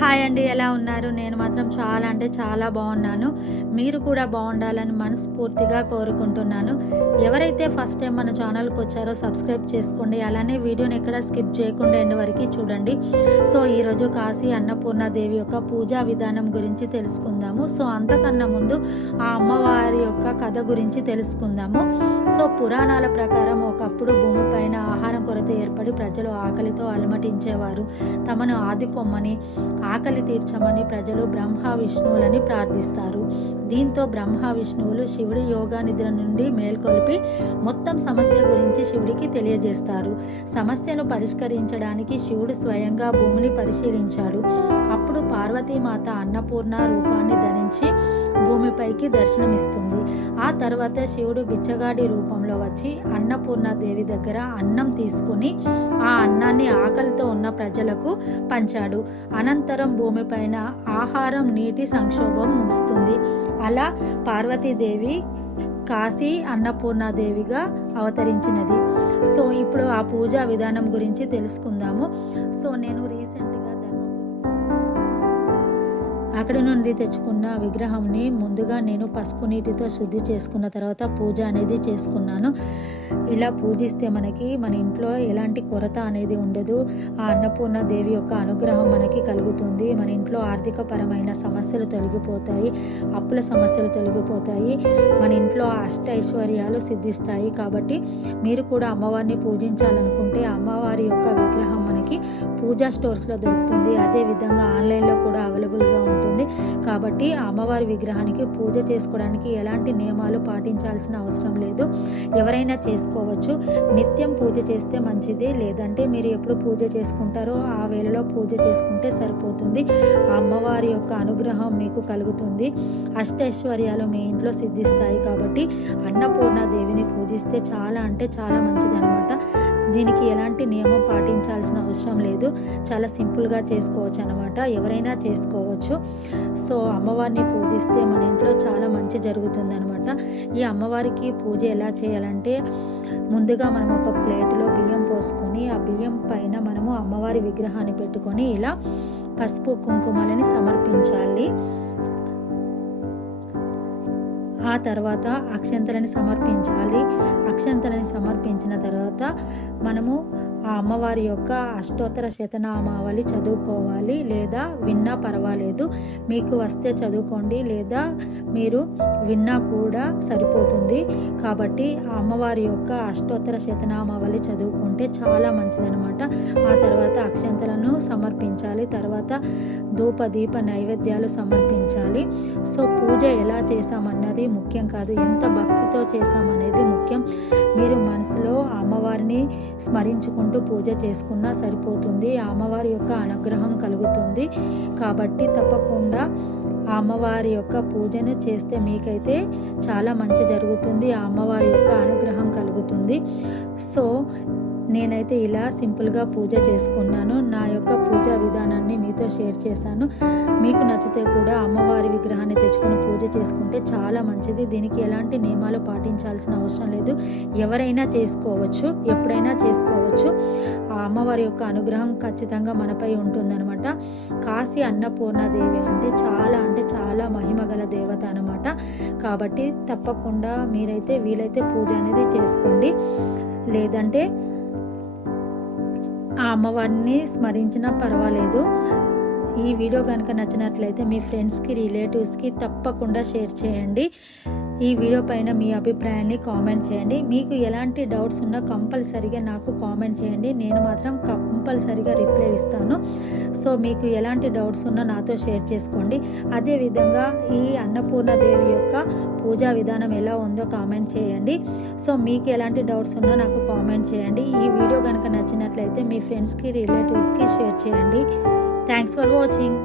Hi అండి, ఎలా ఉన్నారు? నేను మాత్రం చాలా అంటే చాలా బాగున్నాను. మీరు కూడా బాగుండాలని మనస్ఫూర్తిగా కోరుకుంటున్నాను. ఎవరైతే ఫస్ట్ టైం మన ఛానల్కి వచ్చారో సబ్స్క్రైబ్ చేసుకోండి. అలానే వీడియోని ఎక్కడ స్కిప్ చేయకుండా ఎండ్ వరకు చూడండి. సో ఈరోజు కాశీ అన్నపూర్ణాదేవి యొక్క పూజా విధానం గురించి తెలుసుకుందాము. సో అంతకన్నా ముందు ఆ అమ్మవారి యొక్క కథ గురించి తెలుసుకుందాము. సో పురాణాల ప్రకారం ఒకప్పుడు భూమిపైన ఆహారం కొరత ఏర్పడి ప్రజలు ఆకలితో అలమటించేవారు. తమను ఆదుకోమని, ఆకలి తీర్చమని ప్రజలు బ్రహ్మ విష్ణువులని ప్రార్థిస్తారు. దీంతో బ్రహ్మ విష్ణువులు శివుడి యోగా నిద్ర నుండి మేల్కొల్పి మొత్తం సమస్య గురించి శివుడికి తెలియజేస్తారు. సమస్యను పరిష్కరించడానికి శివుడు స్వయంగా భూమిని పరిశీలించాడు. అప్పుడు పార్వతీమాత అన్నపూర్ణ రూపాన్ని ధరించి భూమిపైకి దర్శనమిస్తుంది. ఆ తర్వాత శివుడు బిచ్చగాడి రూపంలో వచ్చి అన్నపూర్ణాదేవి దగ్గర అన్నం తీసుకుని ఆ అన్నాన్ని ఆకలితో ఉన్న ప్రజలకు పంచాడు. అనంతరం భూమిపైన ఆహారం, నీటి సంక్షోభం ముగుస్తుంది. అలా పార్వతీదేవి కాశీ అన్నపూర్ణాదేవిగా అవతరించినది. సో ఇప్పుడు ఆ పూజా విధానం గురించి తెలుసుకుందాము. సో నేను రీసెంట్గా అక్కడి నుండి తెచ్చుకున్న విగ్రహంని ముందుగా నేను పసుపు నీటితో శుద్ధి చేసుకున్న తర్వాత పూజ అనేది చేసుకున్నాను. ఇలా పూజిస్తే మనకి మన ఇంట్లో ఎలాంటి కొరత అనేది ఉండదు. ఆ అన్నపూర్ణ దేవి యొక్క అనుగ్రహం మనకి కలుగుతుంది. మన ఇంట్లో ఆర్థిక పరమైన సమస్యలు తొలగిపోతాయి, అప్పుల సమస్యలు తొలగిపోతాయి, మన ఇంట్లో అష్ట ఐశ్వర్యాలు సిద్ధిస్తాయి. కాబట్టి మీరు కూడా అమ్మవారిని పూజించాలనుకుంటే అమ్మవారి యొక్క విగ్రహం మనకి పూజా స్టోర్స్లో దొరుకుతుంది. అదేవిధంగా ఆన్లైన్లో కూడా అవైలబుల్గా ఉంటుంది. కాబట్టి అమ్మవారి విగ్రహానికి పూజ చేసుకోవడానికి ఎలాంటి నియమాలు పాటించాల్సిన అవసరం లేదు, ఎవరైనా చేసుకోవచ్చు. నిత్యం పూజ చేస్తే మంచిది, లేదంటే మీరు ఎప్పుడు పూజ చేసుకుంటారో ఆ వేళలో పూజ చేసుకుంటే సరిపోతుంది. ఆ అమ్మవారి యొక్క అనుగ్రహం మీకు కలుగుతుంది, అష్టైశ్వర్యాలు మీ ఇంట్లో సిద్ధిస్తాయి. కాబట్టి అన్నపూర్ణాదేవిని పూజిస్తే చాలా అంటే చాలా మంచిది అనమాట. దీనికి ఎలాంటి నియమం పాటించాల్సిన అవసరం లేదు, చాలా సింపుల్గా చేసుకోవచ్చు అనమాట, ఎవరైనా చేసుకోవచ్చు. సో అమ్మవారిని పూజిస్తే మన ఇంట్లో చాలా మంచి జరుగుతుంది అనమాట. ఈ అమ్మవారికి పూజ ఎలా చేయాలంటే ముందుగా మనం ఒక ప్లేటులో బియ్యం పోసుకొని ఆ బియ్యం పైన మనము అమ్మవారి విగ్రహాన్ని పెట్టుకొని ఇలా పసుపు కుంకుమలని సమర్పించాలి. ఆ తర్వాత అక్షంతలని సమర్పించాలి. అక్షంతలని సమర్పించిన తర్వాత మనము ఆ అమ్మవారి యొక్క అష్టోత్తర శతనామావళి చదువుకోవాలి, లేదా విన్నా పర్వాలేదు. మీకు వస్తే చదువుకోండి, లేదా మీరు విన్నా కూడా సరిపోతుంది. కాబట్టి ఆ అమ్మవారి యొక్క అష్టోత్తర శతనామావళి చదువుకుంటే చాలా మంచిదనమాట. ఆ తర్వాత అక్షంతలను సమర్పించాలి. తర్వాత ధూప దీప నైవేద్యాలు సమర్పించాలి. సో పూజ ఎలా చేశామన్నది ముఖ్యం కాదు, ఎంత భక్తితో చేశామనేది ముఖ్యం. మీరు మనసులో అమ్మవారిని స్మరించుకుంటూ పూజ చేసుకున్నా సరిపోతుంది. ఆ అమ్మవారి యొక్క అనుగ్రహం కలుగుతుంది. కాబట్టి తప్పకుండా ఆ అమ్మవారి యొక్క పూజను చేస్తే మీకైతే చాలా మంచి జరుగుతుంది, ఆ అమ్మవారి యొక్క అనుగ్రహం కలుగుతుంది. సో నేనైతే ఇలా సింపుల్గా పూజ చేసుకున్నాను. నా యొక్క పూజా విధానాన్ని మీతో షేర్ చేశాను. మీకు నచ్చితే కూడా అమ్మవారి విగ్రహాన్ని తెచ్చుకొని పూజ చేసుకుంటే చాలా మంచిది. దీనికి ఎలాంటి నియమాలు పాటించాల్సిన అవసరం లేదు, ఎవరైనా చేసుకోవచ్చు, ఎప్పుడైనా చేసుకోవచ్చు. ఆ అమ్మవారి యొక్క అనుగ్రహం ఖచ్చితంగా మనపై ఉంటుందన్నమాట. కాశీ అన్నపూర్ణాదేవి అంటే చాలా మహిమగల దేవత అనమాట. కాబట్టి తప్పకుండా మీరైతే వీలైతే పూజ అనేది చేసుకోండి, లేదంటే ఆ అమ్మవారిని స్మరించినా పర్వాలేదు. ఈ వీడియో కనుక నచ్చినట్లయితే మీ ఫ్రెండ్స్కి, రిలేటివ్స్కి తప్పకుండా షేర్ చేయండి. ఈ వీడియో పైన మీ అభిప్రాయాన్ని కామెంట్ చేయండి. మీకు ఎలాంటి డౌట్స్ ఉన్నా కంపల్సరీగా నాకు కామెంట్ చేయండి, నేను మాత్రం కంపల్సరీగా రిప్లై ఇస్తాను. సో మీకు ఎలాంటి డౌట్స్ ఉన్నా నాతో షేర్ చేసుకోండి. అదేవిధంగా ఈ అన్నపూర్ణాదేవి యొక్క పూజా విధానం ఎలా ఉందో కామెంట్ చేయండి. సో మీకు ఎలాంటి డౌట్స్ ఉన్నా నాకు కామెంట్ చేయండి. ఈ వీడియో కనుక నచ్చినట్లయితే మీ ఫ్రెండ్స్కి, రిలేటివ్స్కి షేర్ చేయండి. Thanks for watching.